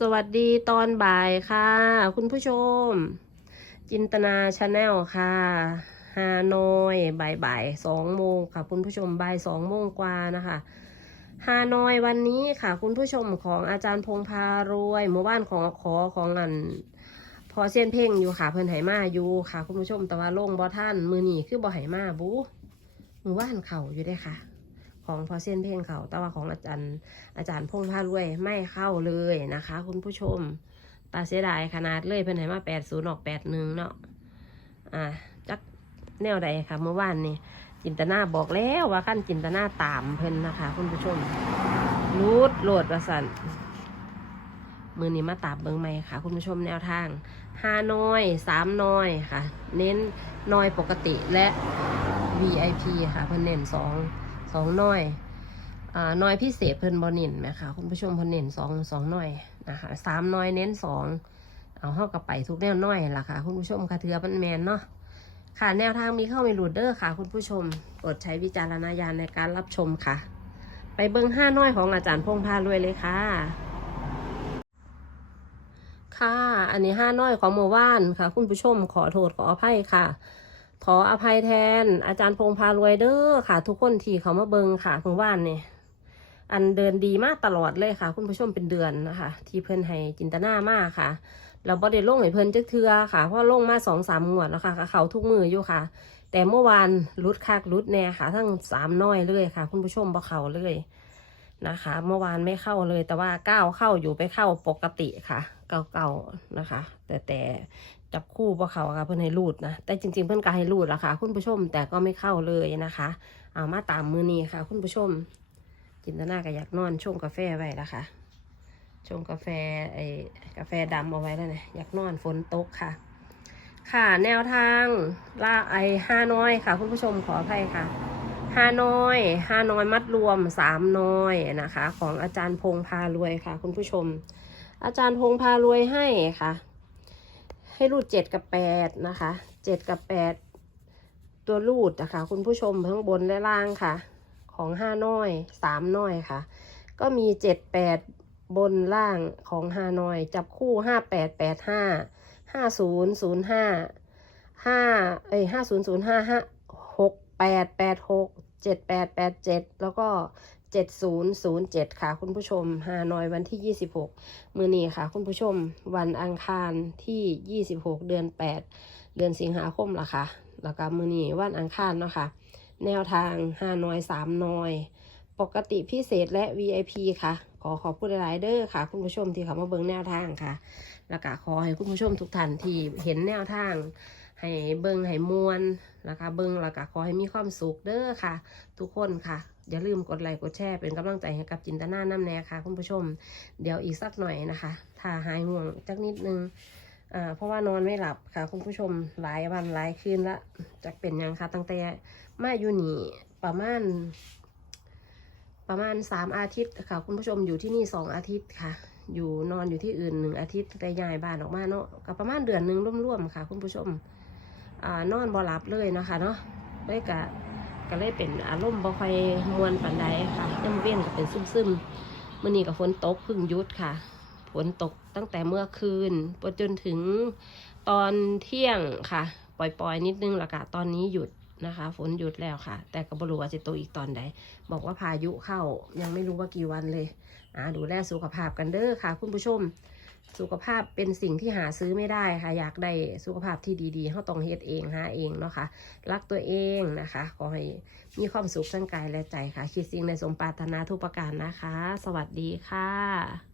สวัสดีตอนบ่ายค่ะ คุณผู้ชม จินตนาชาแนลค่ะฮานอยบ่ายบ่ายสองโมงค่ะ คุณผู้ชมบ่ายสองโมงกว่านะคะฮานอยวันนี้ค่ะ คุณผู้ชมของอาจารย์พงพารวยหมู่บ้านของขอของอันพอเส้นเพ่งอยู่ค่ะเพิ่นไหมาอยู่ค่ะ คุณผู้ชมแต่ว่าลงบ่ท่านมือหนีคือบ่ไหมาบูมือว่านเขาอยู่ได้ค่ะ ของพอเส้นเพ่งเขาแต่ว่าของอาจารย์อาจารย์พงษ์พารวยไม่เข้าเลยนะคะ คุณผู้ชมตาเสียดายขนาดเลยเพิ่นให้มาแปดศูนย์ออกแปดหนึ่งเนาะอ่าจักแนวใดค่ะเมื่อวานนี่จินตนาบอกแล้วว่าขั้นจินตนาตามเพิ่นนะคะ คุณผู้ชมรูดโหลดประสันมือนี้มาตามเบิงใหม่ค่ะ คุณผู้ชมแนวทางห้าน้อยสามน้อยค่ะ เน้นน้อยปกติและ VIP ค่ะเพิ่นเน้นสอง องน้อยอ่าน้อยพิเศษเพิ่นบอเน้นไหมคะคุณผู้ชมเพิ่นเน้นสองสองน้อยนะคะสามน้อยเน้นสองเอาเข้ากับไปทุกแนวน้อยล่ะค่ะ คุณผู้ชมค่ะเถือมันแมนเนาะค่ะแนวทางมีเข้ามีหลุดเด้อค่ะ คุณผู้ชมโปรดใช้วิจารณญาณในการรับชมค่ะ ไปเบิ้งห้าน้อยของอาจารย์พงพารวยเลยค่ะ ค่ะ อันนี้ห้าน้อยของเมื่อวานค่ะ คุณผู้ชมขอโทษขออภัยค่ะ ขออภัยแทน อาจารย์พงพารวยเด้อค่ะ ทุกคนที่เขามาเบิงค่ะเมื่อวานเนี่ยอันเดินดีมากตลอดเลยค่ะ คุณผู้ชมเป็นเดือนนะคะ ที่เพิ่อนให้จินตนามากค่ะเราบ่ได้ลงให้เพิ่นจักเทือค่ะเพราะลงมาสองสามงวดแล้วค่ะเขาทุกมืออยู่ค่ะ แต่เมื่อวานรุดคักรุดแน่ค่ะ ทั้งสามน้อยเลยค่ะ คุณผู้ชมบ่เขาเลยนะคะ เมื่อวานไม่เข้าเลยแต่ว่าก้าวเข้าอยู่ไปเข้าปกติค่ะ เก่าๆนะคะ แต่แต่ จับคู่บ่เขาค่ะเพิ่อนให้รูดนะแต่จริง ๆ เพิ่อนก็ให้รูดแล้วค่ะ คุณผู้ชมแต่ก็ไม่เข้าเลยนะคะเอามาตามมือนี้ค่ะ คุณผู้ชม จินตนาก็อยากนอนชงกาแฟไว้แล้วค่ะชงกาแฟไอ้กาแฟดำเอาไว้แล้วเนี่ยอยากนอนฝนตกค่ะ ค่ะแนวทางล่าไอห้าน้อยค่ะ คุณผู้ชมขออภัยค่ะห้าน้อยห้าน้อยมัดรวมสามน้อยนะคะ ของอาจารย์พงพารวยค่ะ คุณผู้ชม อาจารย์พงพารวยให้ค่ะ ให้รูดเจ็ดกับแปดนะคะเจ็ดกับแปดตัวรูดนะคะคุณผู้ชมทั้งบนและล่างค่ะ ของห้าน้อยสามน้อยค่ะ ก็มีเจ็ดแปดบนล่างของฮานอย จับคู่ห้าแปดแปดห้าห้าศูนย์ศูนย์ห้าห้าเอ้ยห้าศูนย์ศูนย์ห้าห้าหกแปดแปดหกเจ็ดแปดแปดเจ็ดแล้วก็ เจ็ดศูนย์ศูนย์เจ็ดค่ะคุณผู้ชมฮานอยวันที่ยี่สิบหกมือนี้ค่ะ คุณผู้ชม วันอังคารที่ยี่สิบหกเดือนแปดเดือนสิงหาคมละค่ะ แล้วก็มือนี้วันอังคารเนาะค่ะ แนวทางห้านอยสามนอย ปกติพิเศษและ VIP ค่ะ ขอขอบคุณหลายเด้อค่ะ คุณผู้ชมที่เขามาเบิ่งแนวทางค่ะ แล้วก็ขอให้คุณผู้ชมทุกท่านที่เห็นแนวทาง ให้เบิ่งให้มวนนะคะ เบิ่งแล้วก็ขอให้มีความสุขเด้อค่ะ ทุกคนค่ะ อย่าลืมกดไลค์กดแชร์เป็นกำลังใจให้กับจินตนาน้ำแน่ค่ะ คุณผู้ชม เดี๋ยวอีกสักหน่อยนะคะ ถ้าหายห่วงจักนิดนึงอ่าเพราะว่านอนไม่หลับค่ะ คุณผู้ชมหลายวันหลายคืนละจะเป็นยังคะตั้งแต่มาอยู่นี่ประมาณ ประมาณสามอาทิตย์ค่ะ คุณผู้ชมอยู่ที่นี่สองอาทิตย์ค่ะ อยู่นอนอยู่ที่อื่นหนึ่งอาทิตย์แต่ย้ายบ้านออกมาเนาะก็ประมาณเดือนหนึ่งร่วมๆค่ะ คุณผู้ชม นอนบ่หลับเลยนะคะเนาะเลยกะก็เลยเป็นอารมณ์บ่ค่อยมวนปานใดค่ะยังเว้นก็เป็นซึมๆมื่อนี้กับฝนตกพึ่งหยุดค่ะ ฝนตกตั้งแต่เมื่อคืนไปจนถึงตอนเที่ยงค่ะ ปล่อยๆนิดนึงละกะตอนนี้หยุดนะคะ ฝนหยุดแล้วค่ะ แต่ก็บ่รู้ว่าจะตกอีกตอนใด บอกว่าพายุเข้ายังไม่รู้ว่ากี่วันเลยอ่าดูแลสุขภาพกันเด้อค่ะ คุณผู้ชม สุขภาพเป็นสิ่งที่หาซื้อไม่ได้ค่ะ อยากได้สุขภาพที่ดีๆเขาต้องเฮ็ดเองหาเองเนาะค่ะรักตัวเองนะคะ ขอให้มีความสุขทั้งกายและใจค่ะ คิดสิ่งในสมปรารถนาทุกประการนะคะ สวัสดีค่ะ